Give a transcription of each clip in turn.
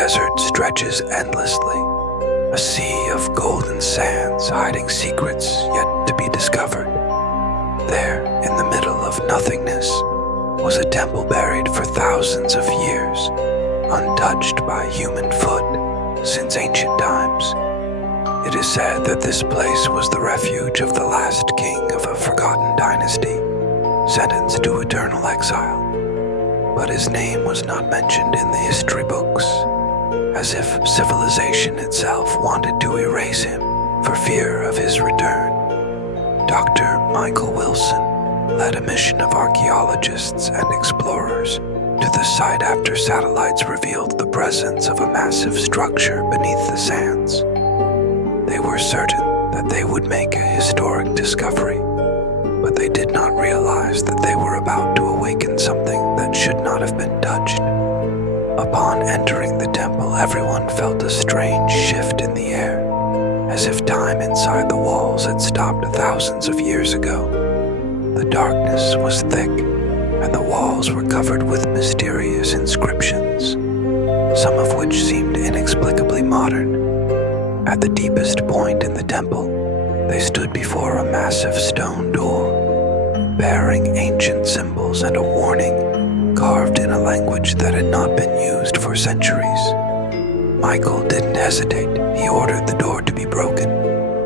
desert stretches endlessly, a sea of golden sands hiding secrets yet to be discovered. There, in the middle of nothingness, was a temple buried for thousands of years, untouched by human foot since ancient times. It is said that this place was the refuge of the last king of a forgotten dynasty, sentenced to eternal exile. But his name was not mentioned in the history books, as if civilization itself wanted to erase him for fear of his return. Dr. Michael Wilson led a mission of archaeologists and explorers to the site after satellites revealed the presence of a massive structure beneath the sands. They were certain that they would make a historic discovery, but they did not realize that they were about to awaken something that should not have been touched. Upon entering the temple, everyone felt a strange shift in the air, as if time inside the walls had stopped thousands of years ago. The darkness was thick, and the walls were covered with mysterious inscriptions, some of which seemed inexplicably modern. At the deepest point in the temple, they stood before a massive stone door, bearing ancient symbols and a warning carved in a language that had not been used for centuries. Michael didn't hesitate. He ordered the door to be broken,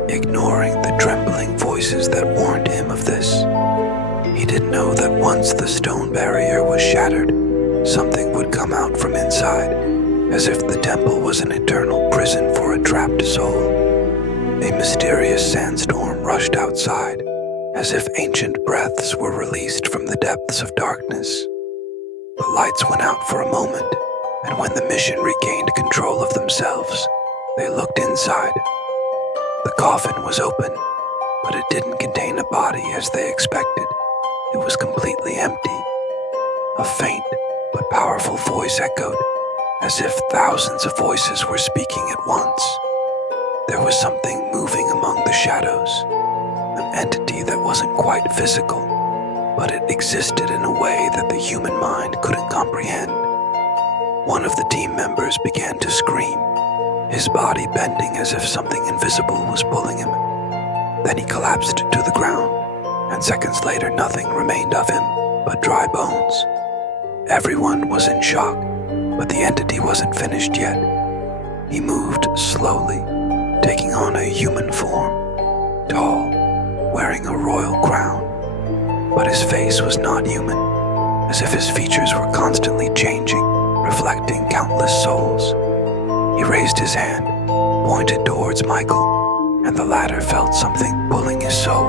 ignoring the trembling voices that warned him of this. He didn't know that once the stone barrier was shattered, something would come out from inside, as if the temple was an eternal prison for a trapped soul. A mysterious sandstorm rushed outside, as if ancient breaths were released from the depths of darkness. The lights went out for a moment, and when the mission regained control of themselves, they looked inside. The coffin was open, but it didn't contain a body as they expected. It was completely empty. A faint but powerful voice echoed, as if thousands of voices were speaking at once. There was something moving among the shadows, an entity that wasn't quite physical, but it existed in a way that the human mind couldn't comprehend. One of the team members began to scream, his body bending as if something invisible was pulling him. Then he collapsed to the ground, and seconds later nothing remained of him but dry bones. Everyone was in shock, but the entity wasn't finished yet. He moved slowly, taking on a human form, tall, wearing a royal crown. But his face was not human, as if his features were constantly changing, reflecting countless souls. He raised his hand, pointed towards Michael, and the latter felt something pulling his soul,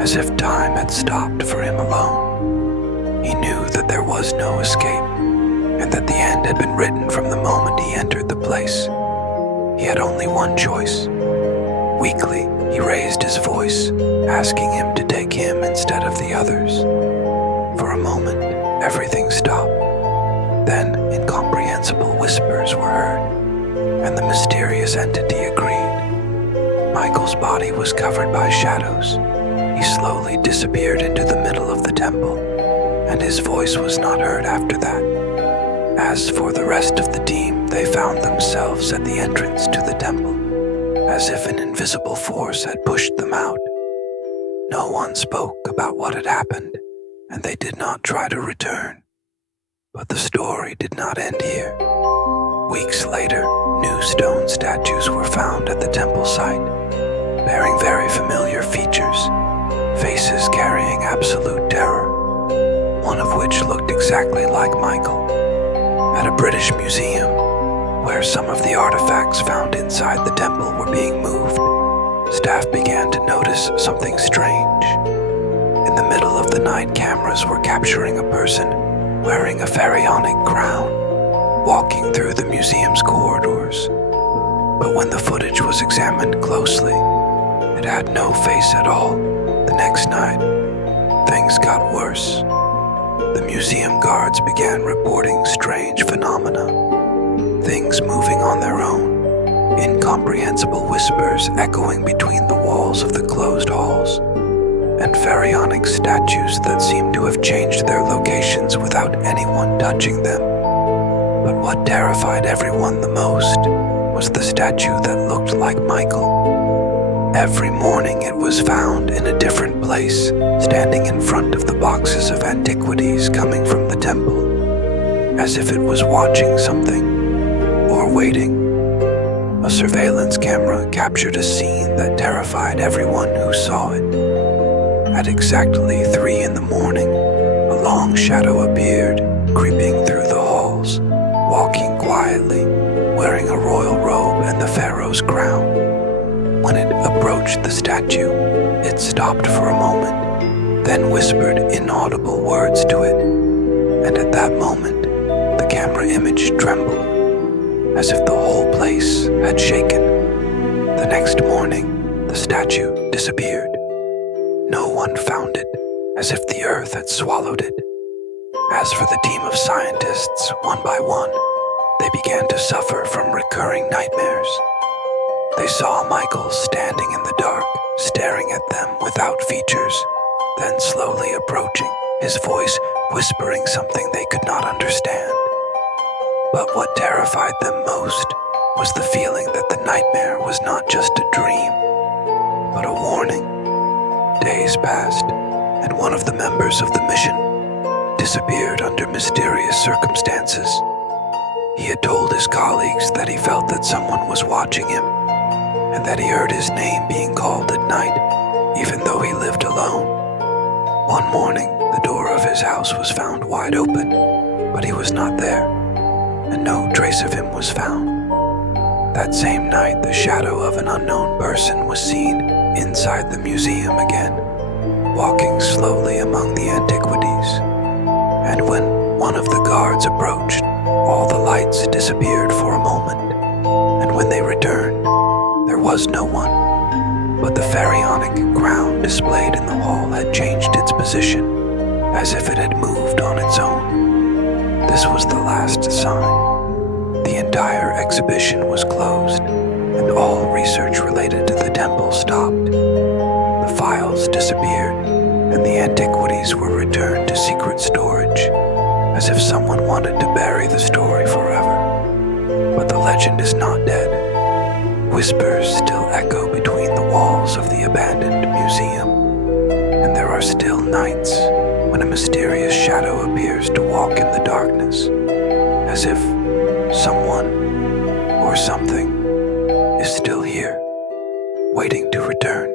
as if time had stopped for him alone. He knew that there was no escape, and that the end had been written from the moment he entered the place. He had only one choice. Weakly, he raised his voice, asking him to take him instead of the others. For a moment, everything stopped. Then, incomprehensible whispers were heard, and the mysterious entity agreed. Michael's body was covered by shadows. He slowly disappeared into the middle of the temple, and his voice was not heard after that. As for the rest of the team, they found themselves at the entrance to the temple, as if an invisible force had pushed them out. No one spoke about what had happened, and they did not try to return. But the story did not end here. Weeks later, new stone statues were found at the temple site, bearing very familiar features, faces carrying absolute terror, one of which looked exactly like Michael. At a British museum, where some of the artifacts found inside the temple were being moved, staff began to notice something strange. In the middle of the night, cameras were capturing a person wearing a pharaonic crown, walking through the museum's corridors. But when the footage was examined closely, it had no face at all. The next night, things got worse. The museum guards began reporting strange phenomena, things moving on their own, incomprehensible whispers echoing between the walls of the closed halls, and pharaonic statues that seemed to have changed their locations without anyone touching them. But what terrified everyone the most was the statue that looked like Michael. Every morning it was found in a different place, standing in front of the boxes of antiquities coming from the temple, as if it was watching something or waiting. A surveillance camera captured a scene that terrified everyone who saw it. At exactly 3 in the morning, a long shadow appeared, creeping through the halls, walking quietly, wearing a royal robe and the pharaoh's crown. When it approached the statue, it stopped for a moment, then whispered inaudible words to it. And at that moment, the camera image trembled, as if the whole place had shaken. The next morning, the statue disappeared. No one found it, as if the earth had swallowed it. As for the team of scientists, one by one, they began to suffer from recurring nightmares. They saw Michael standing in the dark, staring at them without features, then slowly approaching, his voice whispering something they could not understand. But what terrified them most was the feeling that the nightmare was not just a dream, but a warning. Days passed, and one of the members of the mission disappeared under mysterious circumstances. He had told his colleagues that he felt that someone was watching him, and that he heard his name being called at night, even though he lived alone. One morning, the door of his house was found wide open, but he was not there, and no trace of him was found. That same night, the shadow of an unknown person was seen inside the museum again, walking slowly among the antiquities. And when one of the guards approached, all the lights disappeared for a moment, and when they returned, there was no one. But the pharaonic crown displayed in the hall had changed its position, as if it had moved on its own. This was the last sign. The entire exhibition was closed, and all research related to the temple stopped. The files disappeared, and the antiquities were returned to secret storage, as if someone wanted to bury the story forever. But the legend is not dead. Whispers still echo between the walls of the abandoned museum, and there are still nights when a mysterious shadow appears to walk in the darkness, as if someone or something is still here, waiting to return.